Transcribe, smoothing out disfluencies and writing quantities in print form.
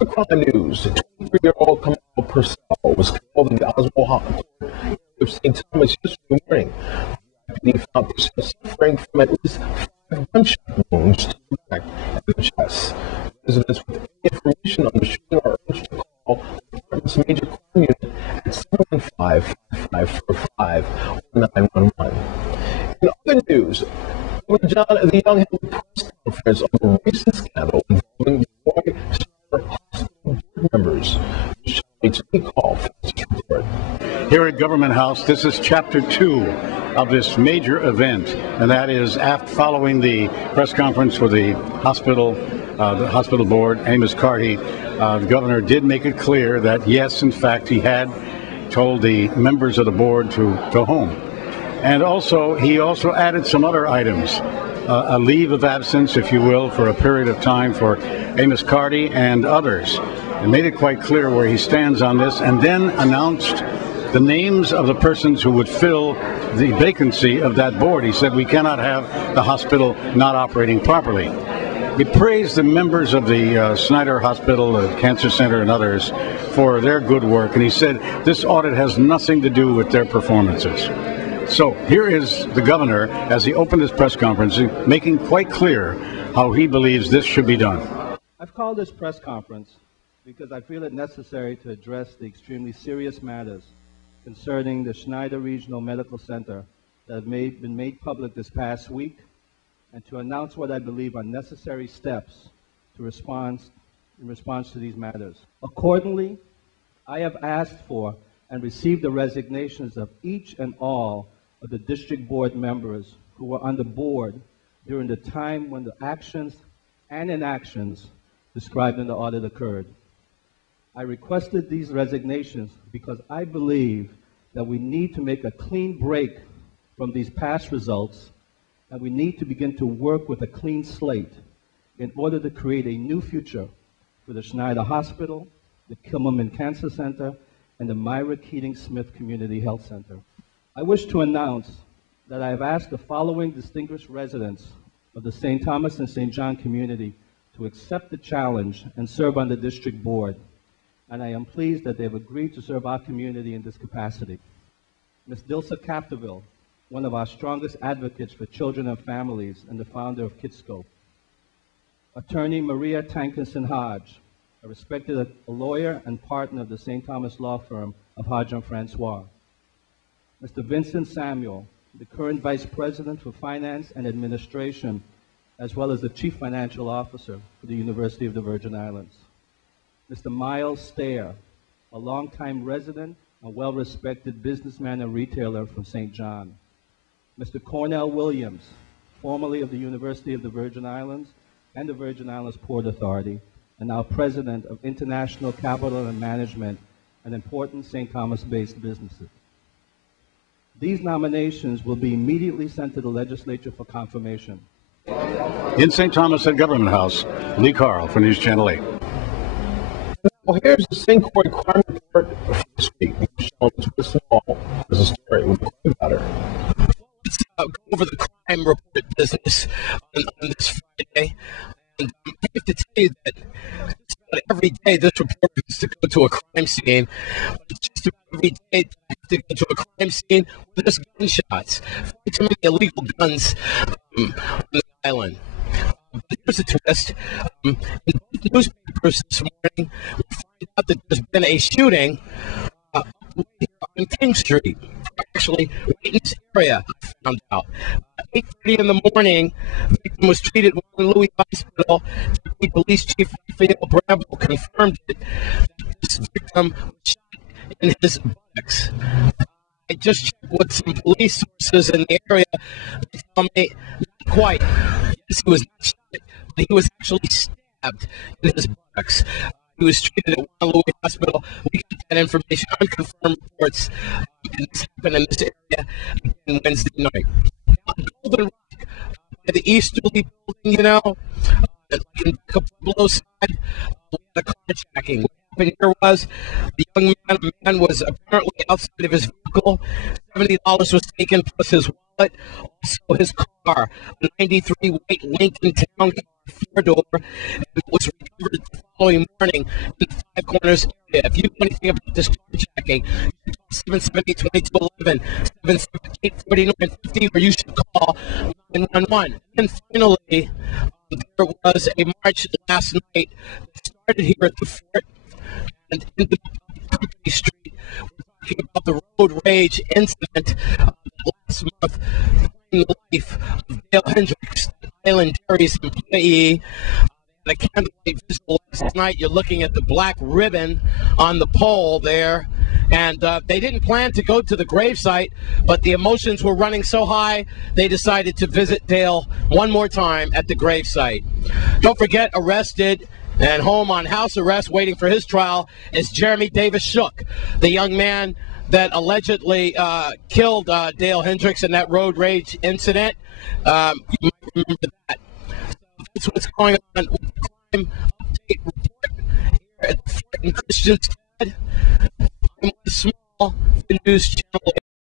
Other crime news: 23-year-old Kamal Purcell was killed in the Oswald Hospital of St. Thomas yesterday morning. Deputy found Purcell suffering from at least 5 gunshot wounds to the back and the chest. Residents with any information on the shooting are urged to call the department's major crime unit at 715-5545 or 911. In other news, Governor John the Young held a press conference on the recent scandal involving the Roy Schneider Hospital board members. It's a call for this report. Here at Government House, this is Chapter 2 of this major event, and that is following the press conference for the hospital board, Amos Carty. The governor did make it clear that, yes, in fact, he had told the members of the board to go home. And he also added some other items, a leave of absence, if you will, for a period of time for Amos Carty and others, and made it quite clear where he stands on this, and then announced the names of the persons who would fill the vacancy of that board. He said we cannot have the hospital not operating properly. He praised the members of the Schneider Hospital, the Cancer Center, and others for their good work, and he said this audit has nothing to do with their performances. So here is the governor, as he opened his press conference, making quite clear how he believes this should be done. I've called this press conference because I feel it necessary to address the extremely serious matters concerning the Schneider Regional Medical Center that have been made public this past week, and to announce what I believe are necessary steps in response to these matters. Accordingly, I have asked for and received the resignations of each and all of the district board members who were on the board during the time when the actions and inactions described in the audit occurred. I requested these resignations because I believe that we need to make a clean break from these past results, and we need to begin to work with a clean slate in order to create a new future for the Schneider Hospital, the Kimmelman Cancer Center, and the Myra Keating Smith Community Health Center. I wish to announce that I have asked the following distinguished residents of the St. Thomas and St. John community to accept the challenge and serve on the district board, and I am pleased that they have agreed to serve our community in this capacity. Ms. Dilsa Capdeville, one of our strongest advocates for children and families and the founder of Kidscope. Attorney Maria Tankinson Hodge, a respected lawyer and partner of the St. Thomas law firm of Hodge and Francois. Mr. Vincent Samuel, the current Vice President for Finance and Administration, as well as the Chief Financial Officer for the University of the Virgin Islands. Mr. Miles Stair, a longtime resident and well-respected businessman and retailer from St. John. Mr. Cornell Williams, formerly of the University of the Virgin Islands and the Virgin Islands Port Authority, and now President of International Capital and Management, an important St. Thomas-based businesses. These nominations will be immediately sent to the legislature for confirmation. In St. Thomas at Government House, Lee Carl for News Channel 8. Well, here's the St. Croix crime report for this week. Michelle Twist-Wall has a story. We'll talk about her. Let's go over the crime report business on this Friday. And I have to tell you that every day this report has to go to a crime scene. Just about every day I have to go to a crime scene with just gunshots. Very too many illegal guns on the island. But here's a twist. In both newspapers this morning, we find out that there's been a shooting on King Street. Actually, right in this area, I found out. At 8:30 in the morning, the victim was treated at Louis Hospital. The police chief, Raphael Bramble, confirmed it. This victim was shot in his buttocks. I just checked with some police sources in the area. They tell me not quite. Yes, he was not shot, but he was actually stabbed in his buttocks. He was treated at Louis Hospital. We got that information, unconfirmed reports, and this happened in this area on Wednesday night. Golden Rock, at the Easterly building, you know, in Cabrillo side, a lot of carjacking. What happened here was the young man was apparently outside of his vehicle. $70 was taken plus his wallet, also his car, a '93 white Lincoln Town the door and was recovered the following morning in the Five Corners area. If you know anything about this carjacking, 770-2211, 778-4950, or you should call 911. And finally, there was a march last night that started here at the fort and into Company Street. We're talking about the road rage incident last month, the life of Dale Hendricks, the Island Dairies employee. The candidate visible last night. You're looking at the black ribbon on the pole there. And they didn't plan to go to the gravesite, but the emotions were running so high, they decided to visit Dale one more time at the gravesite. Don't forget, arrested and home on house arrest waiting for his trial is Jeremy Davis Shook, the young man that allegedly killed Dale Hendricks in that road rage incident. You might remember that. So that's what's going on with the crime update report here at the Fort and Christian Squad. I'm the small news channel.